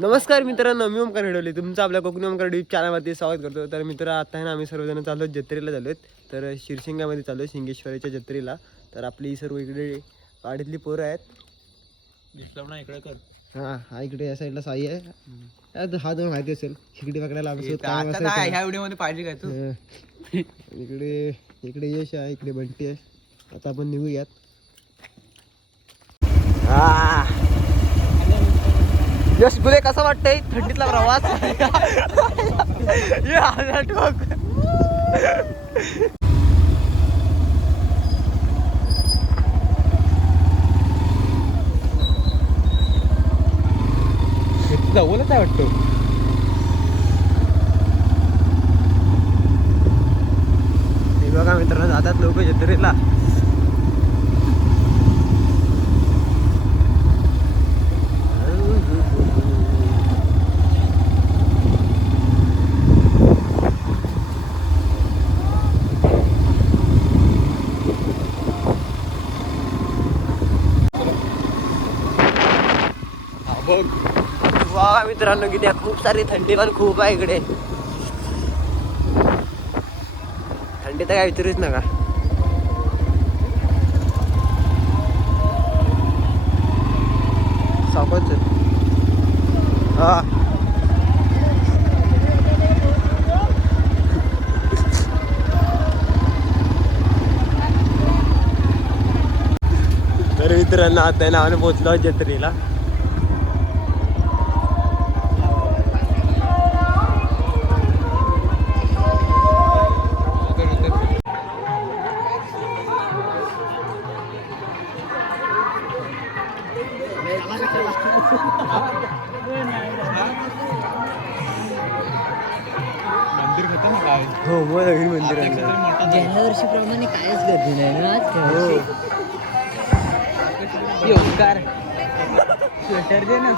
नमस्कार मित्रांनो मी ओमकार हिडवले. तुमचं आपल्या कोकणी ओमकार यूट्यूब चॅनलवरती स्वागत करतो. तर मित्र आता आहे ना आम्ही सर्वजण चाललो जत्रेला चाललो तर शिरशिंगामध्ये चाललो शिंगेश्वरीच्या जत्रेला. तर आपली सर्व इकडे वाडीतली पोरं आहेत. दिसलं ना इकडे कर. हा हा इकडे या साईडला साई आहे. हा दोन माहिती असेल खेकडी पकडायला. ह्या व्हिडिओमध्ये पाहिजे काय तू? हं. इकडे इकडे यश आहे इकडे बंटी आहे. आता आपण निघूयात. यश तुले कसा वाटतंय? थंडीतला प्रवास? ये आला ठोक. जवळच आहे वाटतं? हे बघा मित्रांनो जातात लोक जत्रेला बघ वा मित्रांनो किती खूप सारी थंडी पण खूप आहे इकडे. थंडी तर काय विचारूच नका. सापच हा. तर मित्रांनो आता नावाने पोचलो जत्रेला. हो मग नवीन मंदिर. गेल्या वर्षीप्रमाणे कायच गर्दी नाही ना आज हो. ओंकार स्वेटर दे ना.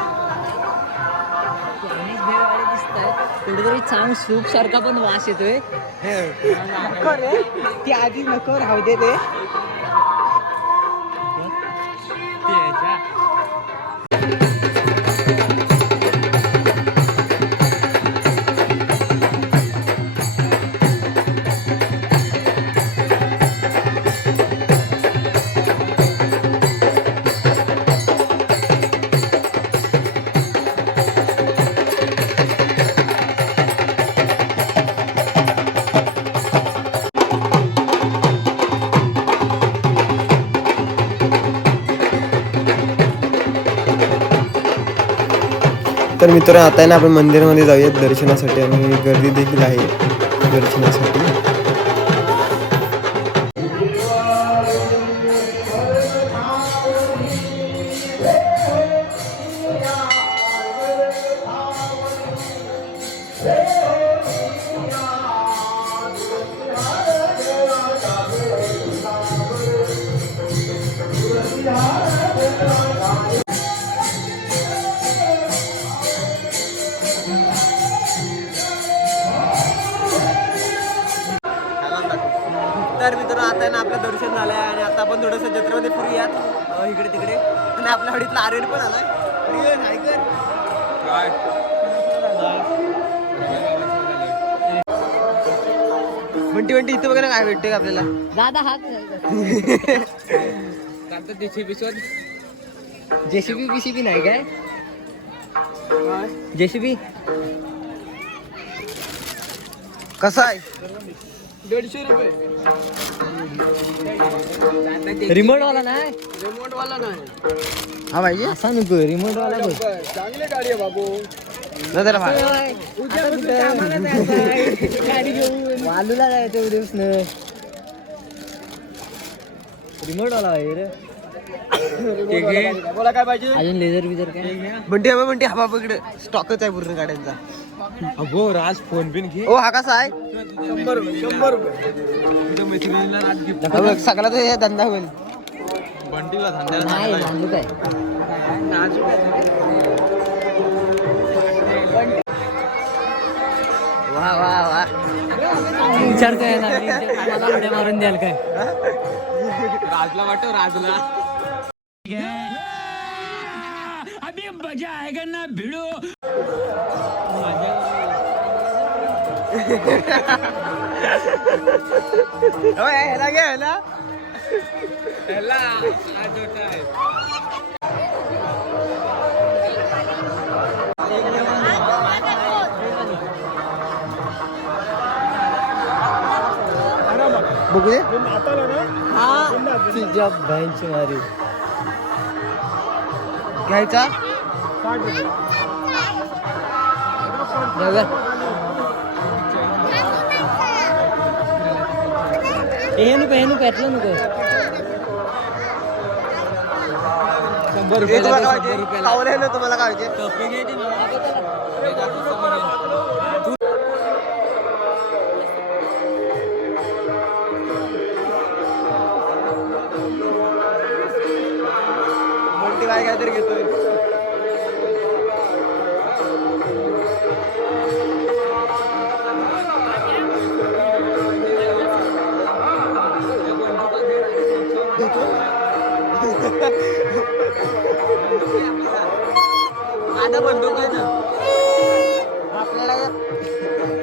कुठेतरी चांग सूप सारखा पण वास येतोय. नको रे. ती आधी नको राहू दे रे तर मित्र आता आहे ना आपण मंदिरामध्ये जाऊयात दर्शनासाठी आणि गर्दी देखील आहे दर्शनासाठी. तर मित्र आता आहे ना आपलं दर्शन झालंय आणि आता आपण थोडंसं जत्रेमध्ये फिरूयात. इकडे तिकडे. आणि आपल्या हडीतला आर्यन पण आलाय. म्हणती म्हणती इथं बघा ना काय भेटते का आपल्याला? दादा हात जेसीबी बीसीबी नाही काय? जेसीबी? कसा आहे? दीडशे रुपये. रिमोट वाला नाही? रिमोट वाला नाही. हा पाहिजे असा नको रिमोट वाला बघ चांगली गाडी आहे बाबू. घेऊन. वालूला जायचं उद्यापासून रिमोट वाला पाहिजे रे. बोला काय पाहिजे? अजून लेझर बिझर काय? म्हणते हवा म्हणते हवा इकडे स्टॉकच आहे पूर्ण गाड्यांचा. अगो राज फोन बिन घे. ओ हा कसा आहे? शंभर रुपये रुपये. हा सगळा तर हे धंदा होईल. बंटीला आहे. वा वा वा. विचारतोय मारून द्याल काय? राजला वाटत राजला. होय, ह्याला घे ह्याला बघू दे तुझ्या बँच मारी घ्यायचा. हे नको हे नको यातलं नको. शंभर तुम्हाला रुपयाला. तुम्हाला काय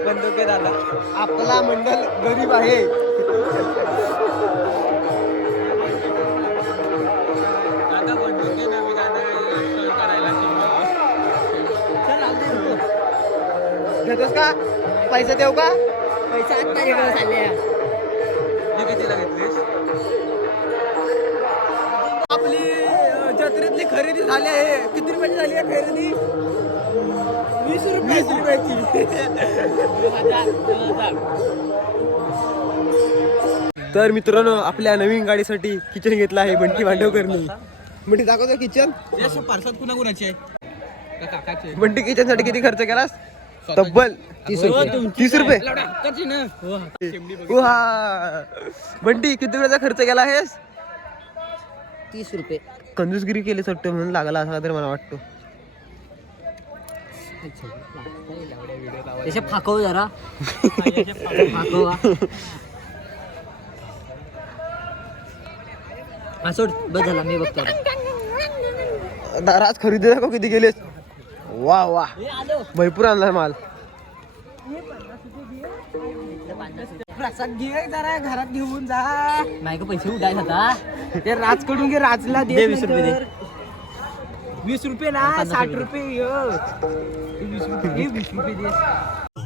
बंदूक आहे दादा आपला मंडळ गरीब आहे. दादा बंदूक आहे ना मी दादा install करायला घेतोस का? पैसे देऊ का? पैसा आत नाही रे चालल्या हे कितीला घेतलीस? आपली जत्रेतली खरेदी झाली आहे. किती रुपयाची झाली आहे खरेदी? वीस रुपये वीस रुपयाची तर मित्रांनो आपल्या नवीन गाडीसाठी किचन घेतलं आहे बंटी भांडवकरनी. बंटी दाखवतो किचन. पार्सल कुणा कुणाची आहे काकाचे? बंटी किचनसाठी किती खर्च केलास? तब्बल तीस रुपये. तीस रुपये. उहा. बंटी किती रुपयाचा खर्च केला आहेस? तीस रुपये. कंजूसगिरी केली वाटतं म्हणून लागला असा तर मला वाटतो. त्याचे फाकव जरा. फाकव. हा सोड बस झाला मी बघतो. दारात खरेदी दाखव किती गेलेस. वा वा. भरपूर आणला माल. प्रसाद घे जरा घरात घेऊन जा. नाही का पैसे उठायचे आता. ते राजकडून घे राजला दे वीस रुपये दे. वीस रुपये ना साठ रुपये. ये. हे वीस रुपये वीस रुपये दे.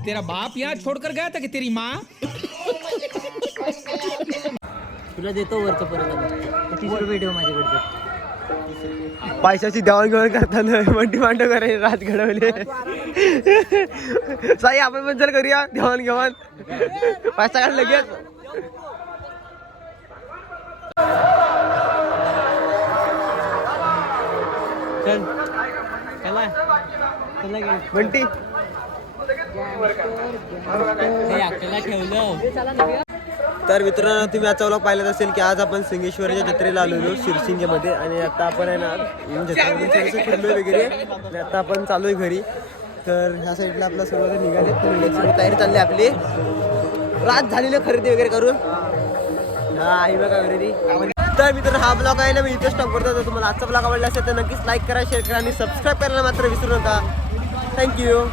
तेरा बाप यहाँ छोड़कर गया था कि तेरी माँ? तुला देतो वरचं परत. तीस रुपये ठेव माझ्याकडचं. पैशाची देवाणघेवाण करताना मंडी मांड करायची रात घडवले. साई आपण पण चल करूया देवाणघेवाण पैसा काढ लगेच. चला चला. बंटी. आपल्याला ठेवलं. तर मित्रांनो तुम्ही आजचा व्लॉग पाहिलाच असेल की आज आपण सिंगेश्वरच्या जत्रेला आलेलो शिरसिंगेमध्ये आणि आता आपण आहे ना जत्रेमध्ये फिरलो वगैरे. आणि आता आपण चालू आहे घरी. तर ह्या साईडला आपला सर्वजण निघाले. तर तयारी चालली आपली. रात झालेली खरेदी वगैरे करून. हा आहे बघा खरेदी तर मित्र हा ब्लॉग आहे ना मी इथे स्टॉप करतो. तर तुम्हाला आजचा ब्लॉग आवडला असेल तर नक्कीच लाईक करा शेअर करा आणि सबस्क्राईब करायला मात्र विसरू नका. थँक्यू